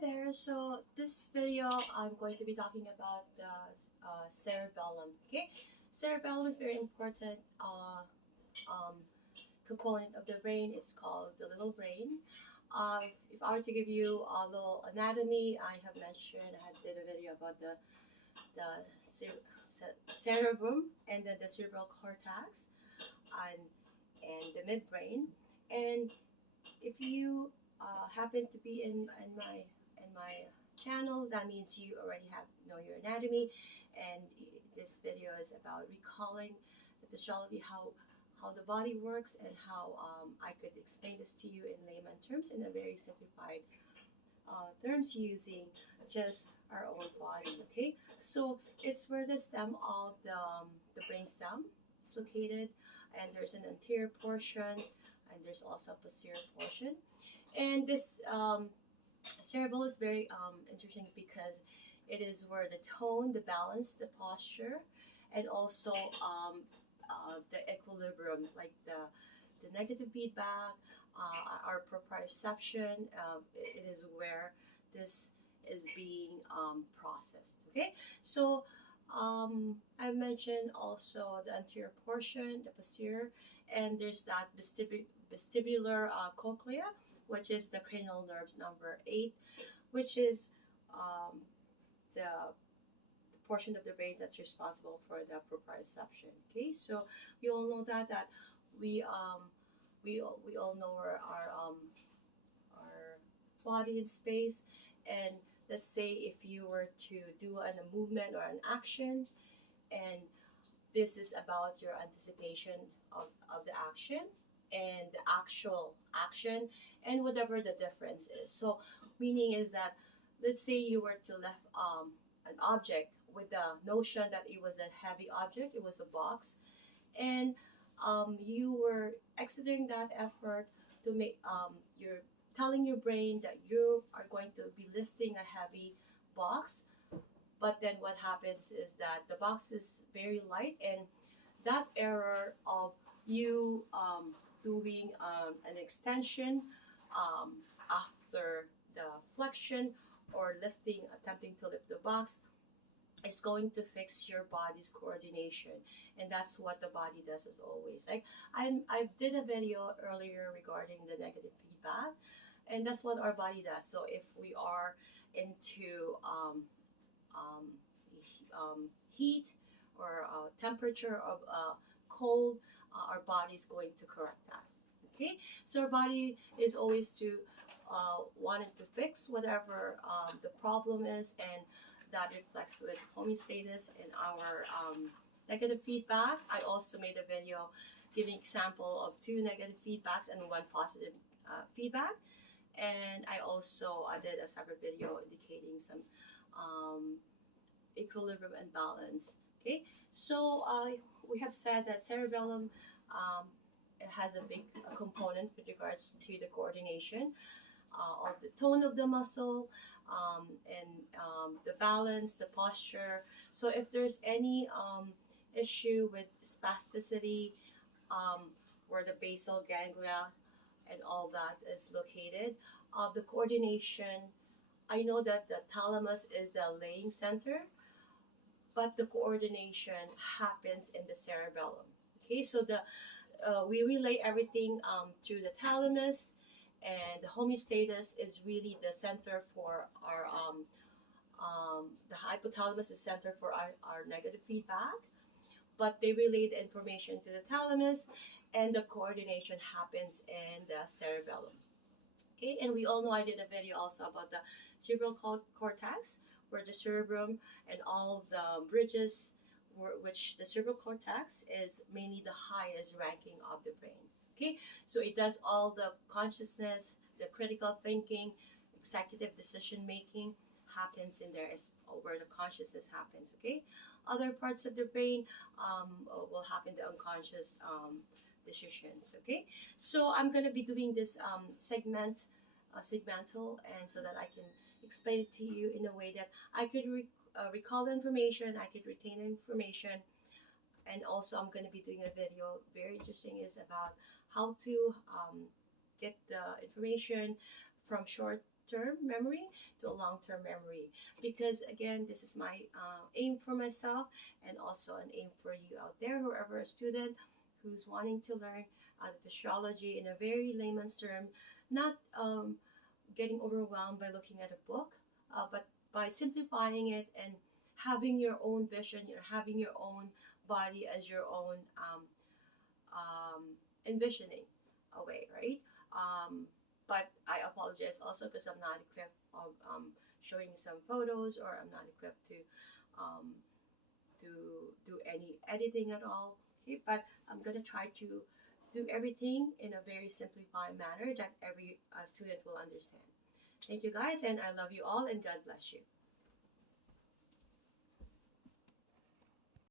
there. So this video, I'm going to be talking about the cerebellum. Okay, cerebellum is very important um, component of the brain. It's called the little brain. If I were to give you a little anatomy, I have mentioned I did a video about the cerebrum and then the cerebral cortex and the midbrain. And if you happen to be in my channel, that means you already know your anatomy, and this video is about recalling the physiology, how the body works, and how I could explain this to you in layman terms, in a very simplified terms, using just our own body. Okay, so it's where the stem of the brain stem is located, and there's an anterior portion, and there's also a posterior portion. And this cerebellum is very interesting because it is where the tone, the balance, the posture, and also the equilibrium, like the negative feedback, our proprioception, it is where this is being processed. Okay, so I mentioned also the anterior portion, the posterior, and there's that vestibular cochlea, which is the cranial nerves number 8, which is um, the portion of the brain that's responsible for the proprioception. Okay, so we all know that we all know our body in space, and let's say if you were to do a movement or an action, and this is about your anticipation of the action and the actual action, and whatever the difference is. So meaning is that, let's say you were to lift an object with the notion that it was a heavy object, it was a box, and you were exiting that effort to make you're telling your brain that you are going to be lifting a heavy box, but then what happens is that the box is very light, and that error of you doing an extension after the flexion or lifting, attempting to lift the box, is going to fix your body's coordination, and that's what the body does as always. Like I did a video earlier regarding the negative feedback, and that's what our body does. So if we are into um, heat or temperature of cold, our body is going to correct that. Okay, so our body is always to wanting to fix whatever the problem is, and that reflects with homeostasis in our negative feedback. I also made a video giving example of 2 negative feedbacks and 1 positive feedback, and I also did a separate video indicating some equilibrium and balance. Okay, so we have said that cerebellum it has a big component with regards to the coordination of the tone of the muscle, and the balance, the posture. So if there's any issue with spasticity, where the basal ganglia and all that is located, the coordination, I know that the thalamus is the laying center, but the coordination happens in the cerebellum. Okay, so we relay everything through the thalamus, and the homeostasis is really the center for our the hypothalamus is center for our negative feedback, but they relay the information to the thalamus, and the coordination happens in the cerebellum. Okay, and we all know I did a video also about the cerebral cortex, where the cerebrum and all the bridges, which the cerebral cortex is mainly the highest ranking of the brain. Okay, so it does all the consciousness, the critical thinking, executive decision making happens in there, is where the consciousness happens. Okay, other parts of the brain will happen the unconscious decisions. Okay, so I'm going to be doing this segmental, and so that I can explain it to you in a way that I could recall the information, I could retain the information. And also I'm going to be doing a video, very interesting, is about how to get the information from short short-term memory to a long-term memory. Because again, this is my aim for myself, and also an aim for you out there, whoever a student who's wanting to learn the physiology in a very layman's term, not getting overwhelmed by looking at a book, but by simplifying it and having your own vision, you're having your own body as your own envisioning a way, right? But I apologize also because I'm not equipped of showing some photos, or I'm not equipped um, to do any editing at all. Okay, but I'm gonna try to do everything in a very simplified manner that every student will understand. Thank you guys, and I love you all, and God bless you.